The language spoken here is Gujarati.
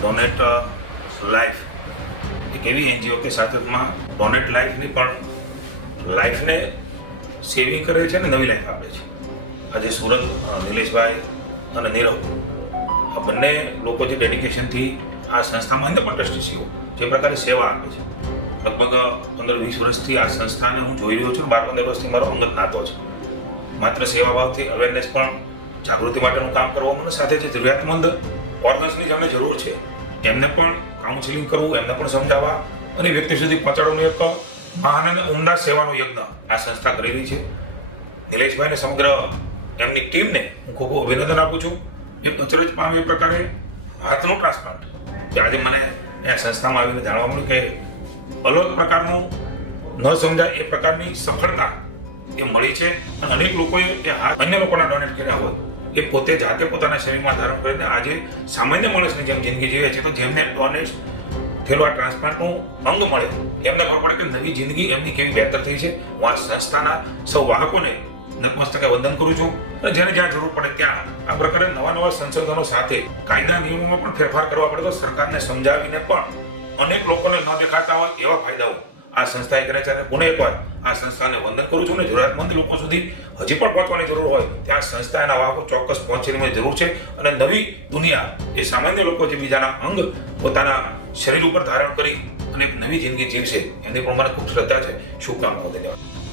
ડોનેટ લાઈફ એક એવી એનજીઓ કે સાથમાં ડોનેટ લાઈફની પણ લાઈફને સેવિંગ કરે છે અને નવી લાઈફ આપે છે. આજે સુરત નિલેશભાઈ અને નીરવ, આ બંને લોકો જે ડેડિકેશનથી આ સંસ્થામાં અંદર પણ ટ્રસ્ટીસીઓ જે પ્રકારે સેવા આપે છે. લગભગ પંદર વીસ વર્ષથી આ સંસ્થાને હું જોઈ રહ્યો છું, બાર પંદર વર્ષથી મારો અંગત નાતો છે. માત્ર સેવાભાવથી અવેરનેસ પણ જાગૃતિ માટેનું કામ કરવાનું અને સાથે જે જરૂરિયાતમંદ ઓર્ગન્સની જેમને જરૂર છે. એમને પણ કાઉન્સિલિંગ કરવું, એમને પણ સમજાવવા અને વ્યક્તિ સુધી પહોંચાડવાનું એક, મહાન અને ઉમદા સેવાનો યજ્ઞ આ સંસ્થા કરી રહી છે. નિલેશભાઈને સમગ્ર એમની ટીમને હું ખૂબ ખૂબ અભિનંદન આપું છું. એ અચરજ પામે એ પ્રકારે હાથનું ટ્રાન્સપ્લાન્ટ કે આજે મને આ સંસ્થામાં આવીને જાણવા મળ્યું કે અલગ પ્રકારનું ન સમજાય એ પ્રકારની સફળતા એ મળી છે અને અનેક લોકોએ એ હાથ અન્ય લોકોના ડોનેટ કર્યા હોય. એ પોતે જાતે પોતાના શરીરમાં ધારણ કરીને આજે સામાન્ય માણસની જેમ જિંદગી જીવે છે, તો જેમને ડોનેટ થયેલું આ ટ્રાન્સપ્લાન્ટનું અંગ મળે, એમને ખબર પડે કે નવી જિંદગી એમની કેવી બહેતર થઈ છે. હું આ સંસ્થાના સૌ વાહકોને નતમસ્તકે વંદન કરું છું. અને જેને જ્યાં જરૂર પડે ત્યાં આ પ્રકારે નવા નવા સંશોધનો સાથે કાયદા નિયમોમાં પણ ફેરફાર કરવા પડે તો સરકારને સમજાવીને પણ અનેક લોકોને ન દેખાતા હોય એવા ફાયદાઓ આ સંસ્થાએ કર્યા છે અને પુનઃ એકવાર આ સંસ્થાને વંદન કરું છું અને જરૂરિયાતમંદ લોકો સુધી હજી પણ પહોંચવાની જરૂર હોય ત્યાં સંસ્થા એના વાહકો ચોક્કસ પહોંચવાની જરૂર છે અને નવી દુનિયા એ સામાન્ય લોકો જે બીજાના અંગ પોતાના શરીર ઉપર ધારણ કરી અને નવી જિંદગી જીવશે એની પણ મને ખૂબ શ્રદ્ધા છે. શુભકામનાઓ, ધન્યવાદ.